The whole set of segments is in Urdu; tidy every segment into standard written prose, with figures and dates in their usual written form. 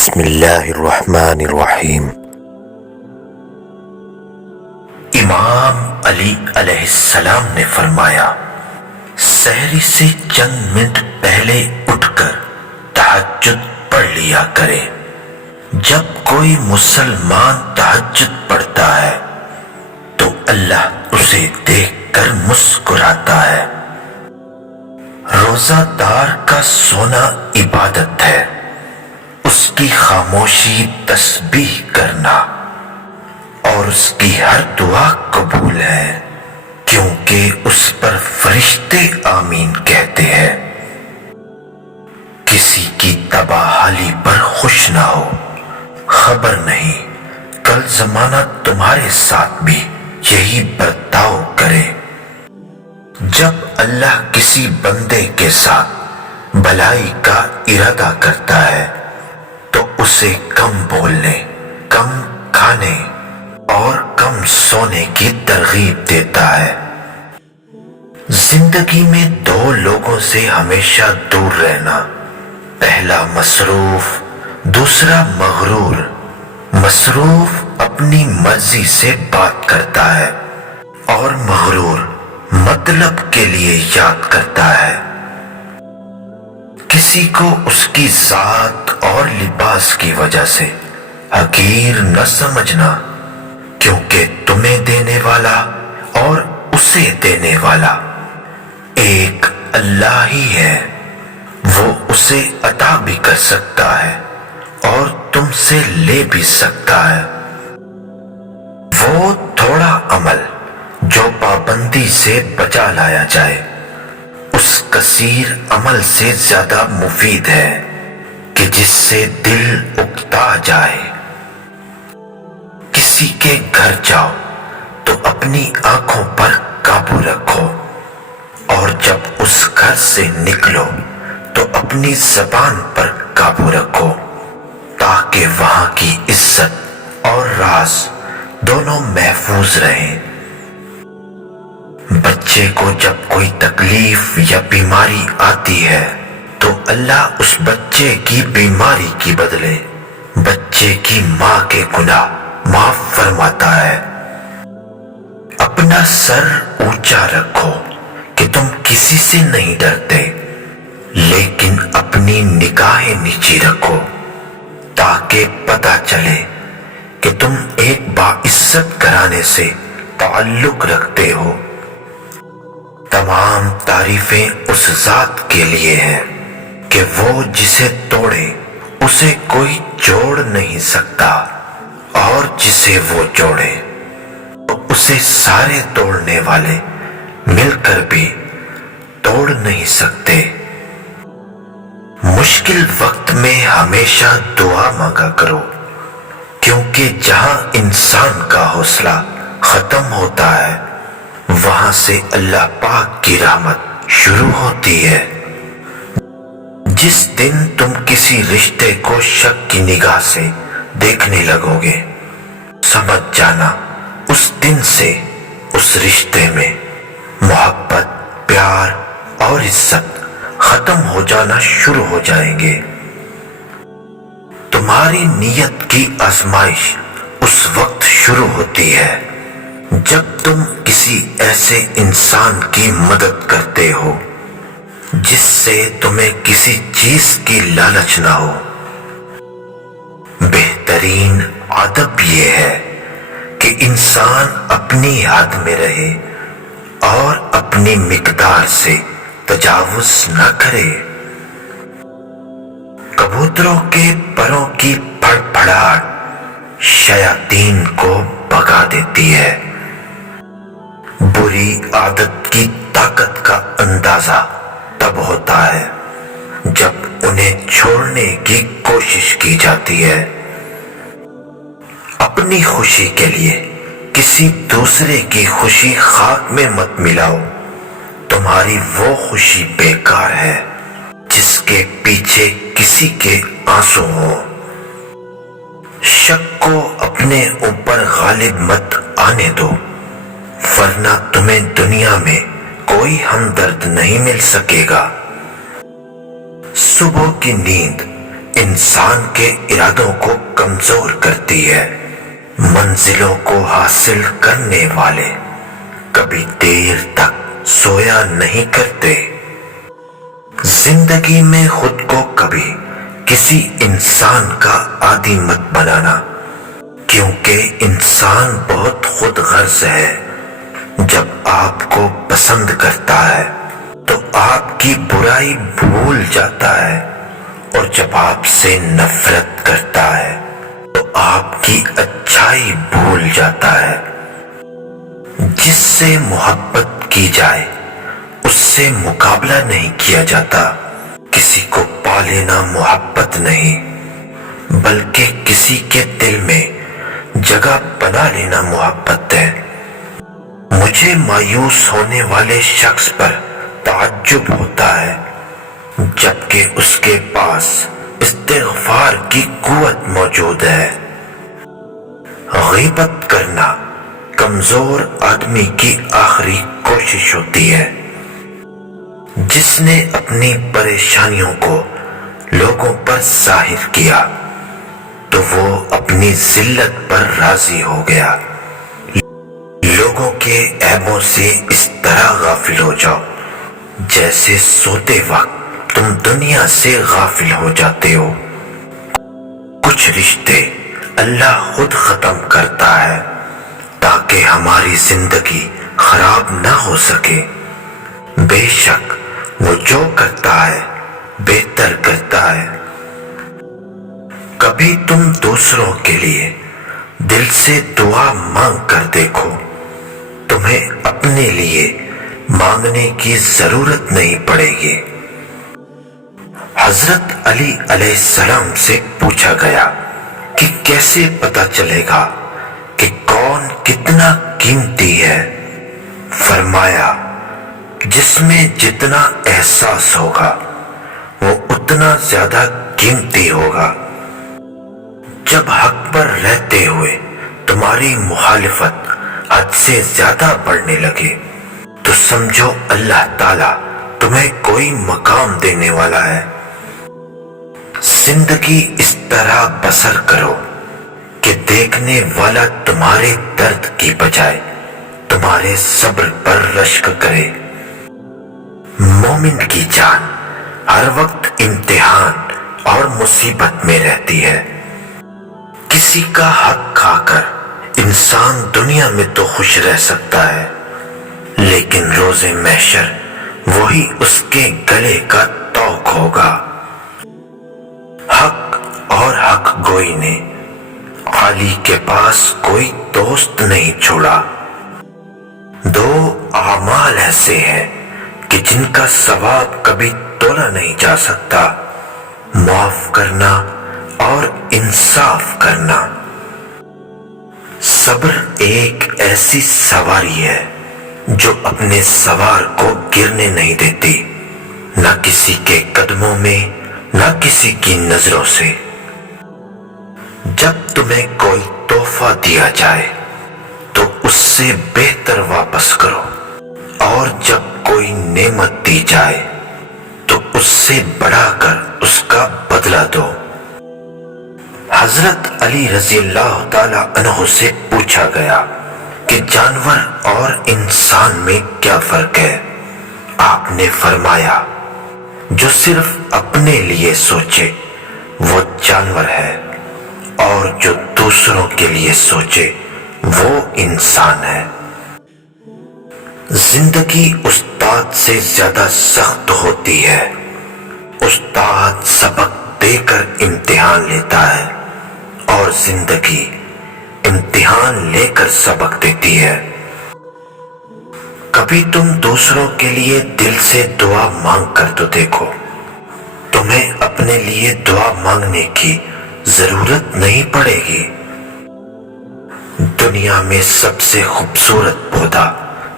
بسم اللہ الرحمن الرحیم۔ امام علی علیہ السلام نے فرمایا، سحری سے چند منٹ پہلے اٹھ کر تہجد پڑھ لیا کرے۔ جب کوئی مسلمان تہجد پڑھتا ہے تو اللہ اسے دیکھ کر مسکراتا ہے۔ روزہ دار کا سونا عبادت ہے، اس کی خاموشی تسبیح کرنا، اور اس کی ہر دعا قبول ہے، کیونکہ اس پر فرشتے آمین کہتے ہیں۔ کسی کی تباہی پر خوش نہ ہو، خبر نہیں کل زمانہ تمہارے ساتھ بھی یہی برتاؤ کرے۔ جب اللہ کسی بندے کے ساتھ بھلائی کا ارادہ کرتا ہے تو اسے کم بولنے، کم کھانے اور کم سونے کی ترغیب دیتا ہے۔ زندگی میں دو لوگوں سے ہمیشہ دور رہنا، پہلا مصروف، دوسرا مغرور۔ مصروف اپنی مرضی سے بات کرتا ہے اور مغرور مطلب کے لیے یاد کرتا ہے۔ کسی کو اس کی ذات اور لباس کی وجہ سے حقیر نہ سمجھنا، کیونکہ تمہیں دینے والا اور اسے دینے والا ایک اللہ ہی ہے۔ وہ اسے عطا بھی کر سکتا ہے اور تم سے لے بھی سکتا ہے۔ وہ تھوڑا عمل جو پابندی سے بچا لایا جائے، اس کثیر عمل سے زیادہ مفید ہے کہ جس سے دل اکتا جائے۔ کسی کے گھر جاؤ تو اپنی آنکھوں پر قابو رکھو، اور جب اس گھر سے نکلو تو اپنی زبان پر قابو رکھو، تاکہ وہاں کی عزت اور راز دونوں محفوظ رہیں۔ بچے کو جب کوئی تکلیف یا بیماری آتی ہے تو اللہ اس بچے کی بیماری کی بدلے بچے کی ماں کے گناہ معاف فرماتا ہے۔ اپنا سر اونچا رکھو کہ تم کسی سے نہیں ڈرتے، لیکن اپنی نگاہیں نیچی رکھو تاکہ پتہ چلے کہ تم ایک باعزت گھرانے سے تعلق رکھتے ہو۔ تمام تعریفیں اس ذات کے لیے ہیں کہ وہ جسے توڑے اسے کوئی جوڑ نہیں سکتا، اور جسے وہ جوڑے تو اسے سارے توڑنے والے مل کر بھی توڑ نہیں سکتے۔ مشکل وقت میں ہمیشہ دعا مانگا کرو، کیونکہ جہاں انسان کا حوصلہ ختم ہوتا ہے وہاں سے اللہ پاک کی رحمت شروع ہوتی ہے۔ جس دن تم کسی رشتے کو شک کی نگاہ سے دیکھنے لگو گے، سمجھ جانا اس دن سے اس رشتے میں محبت، پیار اور عزت ختم ہو جانا شروع ہو جائیں گے۔ تمہاری نیت کی آزمائش اس وقت شروع ہوتی ہے جب تم کسی ایسے انسان کی مدد کرتے ہو جس سے تمہیں کسی چیز کی لالچ نہ ہو۔ بہترین عادت یہ ہے کہ انسان اپنی حد میں رہے اور اپنی مقدار سے تجاوز نہ کرے۔ کبوتروں کے پروں کی پھڑ پھڑاہٹ شیاطین کو بھگا دیتی ہے۔ بری عادت کی طاقت کا اندازہ تب ہوتا ہے جب انہیں چھوڑنے کی کوشش کی جاتی ہے۔ اپنی خوشی کے لیے کسی دوسرے کی خوشی خاک میں مت ملاؤ۔ تمہاری وہ خوشی بیکار ہے جس کے پیچھے کسی کے آنسو ہوں۔ شک کو اپنے اوپر غالب مت آنے دو، ورنہ تمہیں دنیا میں کوئی ہمدرد نہیں مل سکے گا۔ صبح کی نیند انسان کے ارادوں کو کمزور کرتی ہے۔ منزلوں کو حاصل کرنے والے کبھی دیر تک سویا نہیں کرتے۔ زندگی میں خود کو کبھی کسی انسان کا عادی مت بنانا، کیونکہ انسان بہت خود غرض ہے۔ جب آپ کو پسند کرتا ہے تو آپ کی برائی بھول جاتا ہے، اور جب آپ سے نفرت کرتا ہے تو آپ کی اچھائی بھول جاتا ہے۔ جس سے محبت کی جائے اس سے مقابلہ نہیں کیا جاتا۔ کسی کو پا لینا محبت نہیں، بلکہ کسی کے دل میں جگہ بنا لینا محبت ہے۔ مجھے مایوس ہونے والے شخص پر تعجب ہوتا ہے جبکہ اس کے پاس استغفار کی قوت موجود ہے۔ غیبت کرنا کمزور آدمی کی آخری کوشش ہوتی ہے۔ جس نے اپنی پریشانیوں کو لوگوں پر ظاہر کیا تو وہ اپنی ذلت پر راضی ہو گیا۔ لوگوں کے عیبوں سے اس طرح غافل ہو جاؤ جیسے سوتے وقت تم دنیا سے غافل ہو جاتے ہو۔ کچھ رشتے اللہ خود ختم کرتا ہے تاکہ ہماری زندگی خراب نہ ہو سکے۔ بے شک وہ جو کرتا ہے بہتر کرتا ہے۔ کبھی تم دوسروں کے لیے دل سے دعا مانگ کر دیکھو، تمہیں اپنے لیے مانگنے کی ضرورت نہیں پڑے گی۔ حضرت علی علیہ السلام سے پوچھا گیا کہ کیسے پتہ چلے گا کہ کون کتنا قیمتی ہے؟ فرمایا، جس میں جتنا احساس ہوگا وہ اتنا زیادہ قیمتی ہوگا۔ جب حق پر رہتے ہوئے تمہاری مخالفت حد سے زیادہ بڑھنے لگے تو سمجھو اللہ تعالیٰ تمہیں کوئی مقام دینے والا ہے۔ زندگی اس طرح بسر کرو کہ دیکھنے والا تمہارے درد کی بجائے تمہارے صبر پر رشک کرے۔ مومن کی جان ہر وقت امتحان اور مصیبت میں رہتی ہے۔ کسی کا حق کھا کر انسان دنیا میں تو خوش رہ سکتا ہے، لیکن روز محشر وہی اس کے گلے کا طوق ہوگا۔ حق اور حق گوئی نے علی کے پاس کوئی دوست نہیں چھوڑا۔ دو اعمال ایسے ہیں کہ جن کا ثواب کبھی تولا نہیں جا سکتا، معاف کرنا اور انصاف کرنا۔ صبر ایک ایسی سواری ہے جو اپنے سوار کو گرنے نہیں دیتی، نہ کسی کے قدموں میں نہ کسی کی نظروں سے۔ جب تمہیں کوئی تحفہ دیا جائے تو اس سے بہتر واپس کرو، اور جب کوئی نعمت دی جائے تو اس سے بڑھا کر اس کا بدلہ دو۔ حضرت علی رضی اللہ تعالی عنہ سے پوچھا گیا کہ جانور اور انسان میں کیا فرق ہے؟ آپ نے فرمایا، جو صرف اپنے لیے سوچے وہ جانور ہے، اور جو دوسروں کے لیے سوچے وہ انسان ہے۔ زندگی استاد سے زیادہ سخت ہوتی ہے۔ استاد سبق دے کر امتحان لیتا ہے، اور زندگی امتحان لے کر سبق دیتی ہے۔ کبھی تم دوسروں کے لیے دل سے دعا مانگ کر تو دیکھو، تمہیں اپنے لیے دعا مانگنے کی ضرورت نہیں پڑے گی۔ دنیا میں سب سے خوبصورت پودا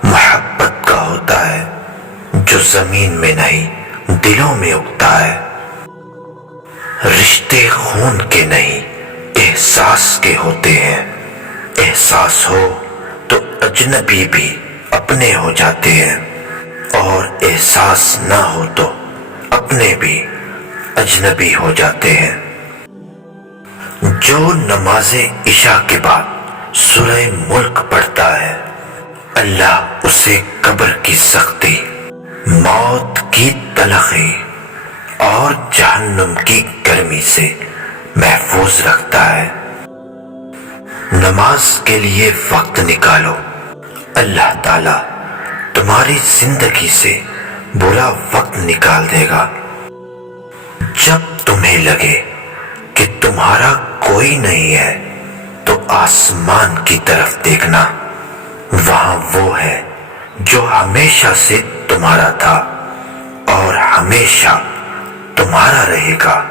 محبت کا ہوتا ہے، جو زمین میں نہیں دلوں میں اگتا ہے۔ رشتے خون کے نہیں احساس کے ہوتے ہیں۔ احساس ہو تو اجنبی بھی اپنے ہو جاتے ہیں، اور احساس نہ ہو تو اپنے بھی اجنبی ہو جاتے ہیں۔ جو نماز عشاء کے بعد سورہ ملک پڑھتا ہے اللہ اسے قبر کی سختی، موت کی تلخی اور جہنم کی گرمی سے محفوظ رکھتا ہے۔ نماز کے لیے وقت نکالو، اللہ تعالیٰ تمہاری زندگی سے برا وقت نکال دے گا۔ جب تمہیں لگے کہ تمہارا کوئی نہیں ہے تو آسمان کی طرف دیکھنا، وہاں وہ ہے جو ہمیشہ سے تمہارا تھا اور ہمیشہ تمہارا رہے گا۔